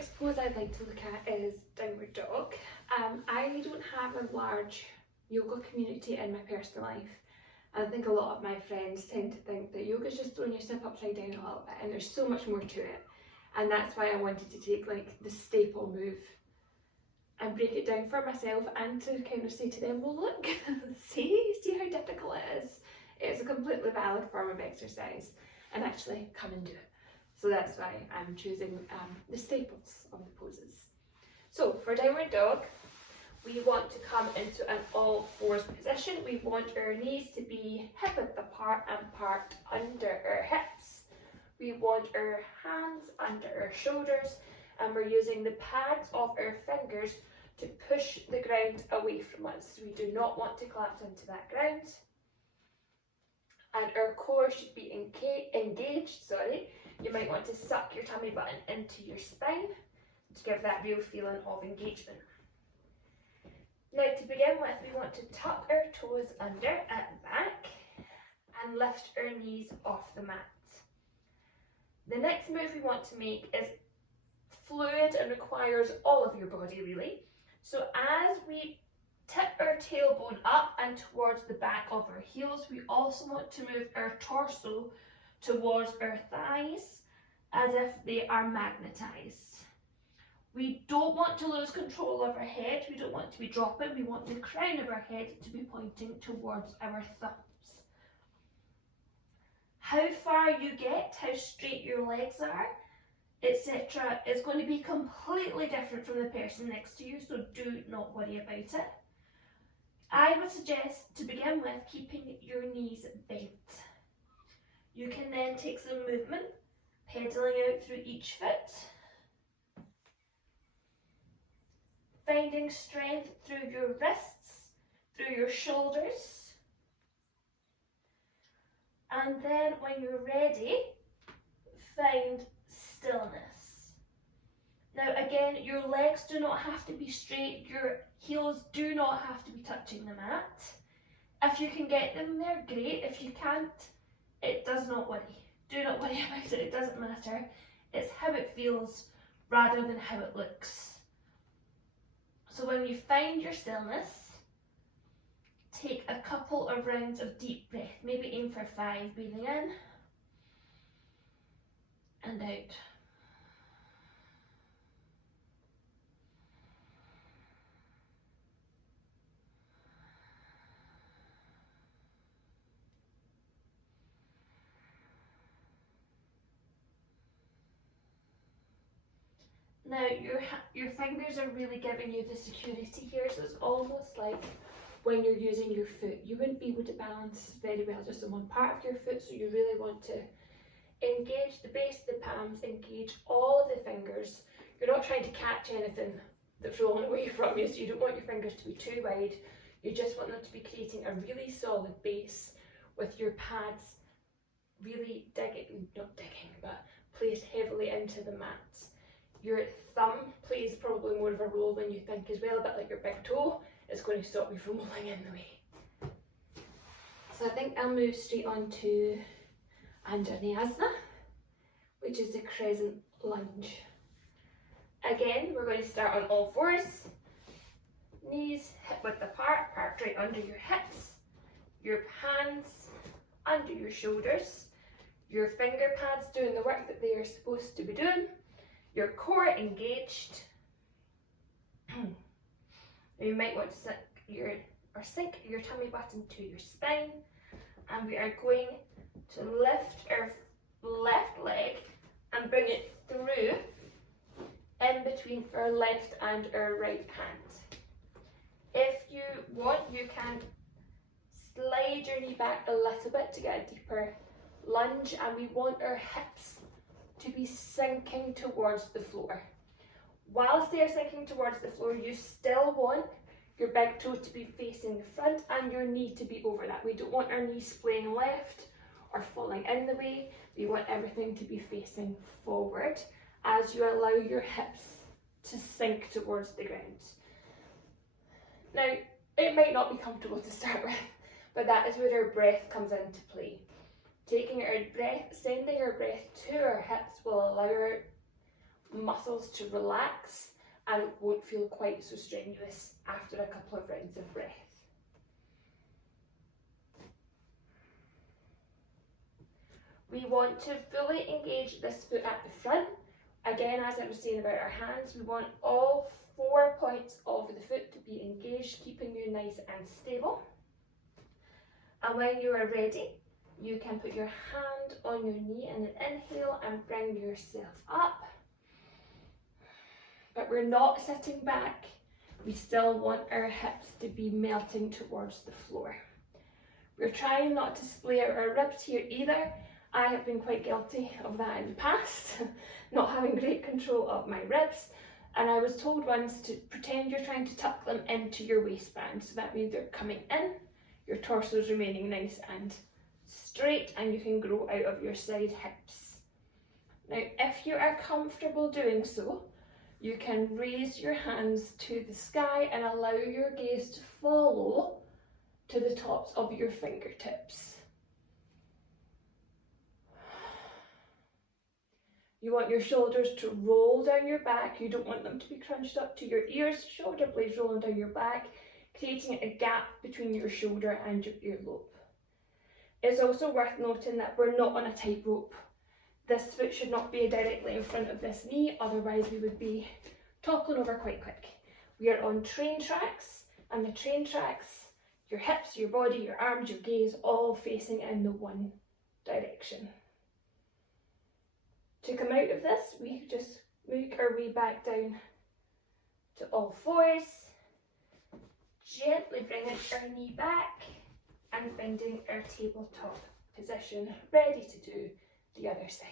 next pose I'd like to look at is Downward Dog. I don't have a large yoga community in my personal life. I think a lot of my friends tend to think that yoga is just throwing yourself upside down a little bit, and there's so much more to it. And that's why I wanted to take like the staple move and break it down for myself, and to kind of say to them, well look, see how difficult it is. It's a completely valid form of exercise, and actually come and do it. So that's why I'm choosing the staples of the poses. So for Downward Dog, we want to come into an all fours position. We want our knees to be hip width apart and parked under our hips. We want our hands under our shoulders, and we're using the pads of our fingers to push the ground away from us. We do not want to collapse into that ground. And our core should be engaged, You might want to suck your tummy button into your spine to give that real feeling of engagement. Now to begin with, we want to tuck our toes under at the back and lift our knees off the mat. The next move we want to make is fluid and requires all of your body really. So as we tip our tailbone up and towards the back of our heels, we also want to move our torso towards our thighs as if they are magnetized. We don't want to lose control of our head, we don't want to be dropping, we want the crown of our head to be pointing towards our thumbs. How far you get, how straight your legs are, etc. is going to be completely different from the person next to you, so do not worry about it. I would suggest to begin with keeping your knees bent. You can then take some movement, pedaling out through each foot, finding strength through your wrists, through your shoulders, and then when you're ready, find stillness. Now again, your legs do not have to be straight, your heels do not have to be touching the mat. If you can get them there, great. If you can't, it does not worry. Do not worry about it, it doesn't matter. It's how it feels rather than how it looks. So when you find your stillness, take a couple of rounds of deep breath. Maybe aim for 5, breathing in and out. Now your fingers are really giving you the security here, so it's almost like when you're using your foot. You wouldn't be able to balance very well just on one part of your foot, so you really want to engage the base of the palms, engage all of the fingers. You're not trying to catch anything that's rolling away from you, so you don't want your fingers to be too wide. You just want them to be creating a really solid base with your pads really placed heavily into the mat. Your thumb plays probably more of a role than you think as well, a bit like your big toe. It's going to stop you from rolling in the way. So I think I'll move straight on to Anjaneyasana, which is the crescent lunge. Again, we're going to start on all fours. Knees hip width apart, parked right under your hips. Your hands under your shoulders. Your finger pads doing the work that they are supposed to be doing. Your core engaged. You might want to sink your tummy button to your spine, and we are going to lift our left leg and bring it through in between our left and our right hand. If you want, you can slide your knee back a little bit to get a deeper lunge, and we want our hips to be sinking towards the floor. Whilst they are sinking towards the floor, you still want your big toe to be facing the front and your knee to be over that. We don't want our knee splaying left or falling in the way. We want everything to be facing forward as you allow your hips to sink towards the ground. Now, it might not be comfortable to start with, but that is where our breath comes into play. Taking our breath, sending our breath to our hips will allow our muscles to relax, and it won't feel quite so strenuous after a couple of rounds of breath. We want to fully engage this foot at the front. Again, as I was saying about our hands, we want all 4 points of the foot to be engaged, keeping you nice and stable. And when you are ready, you can put your hand on your knee and then inhale and bring yourself up. But we're not sitting back. We still want our hips to be melting towards the floor. We're trying not to splay out our ribs here either. I have been quite guilty of that in the past, not having great control of my ribs. And I was told once to pretend you're trying to tuck them into your waistband. So that means they're coming in, your torso is remaining nice and straight, and you can grow out of your side hips. Now, if you are comfortable doing so, you can raise your hands to the sky and allow your gaze to follow to the tops of your fingertips. You want your shoulders to roll down your back. You don't want them to be crunched up to your ears. Shoulder blades rolling down your back, creating a gap between your shoulder and your earlobe. It's also worth noting that we're not on a tightrope. This foot should not be directly in front of this knee, otherwise we would be toppling over quite quick. We are on train tracks, and the train tracks, your hips, your body, your arms, your gaze, all facing in the one direction. To come out of this, we just move our way back down to all fours, gently bringing our knee back and finding our tabletop position, ready to do the other side.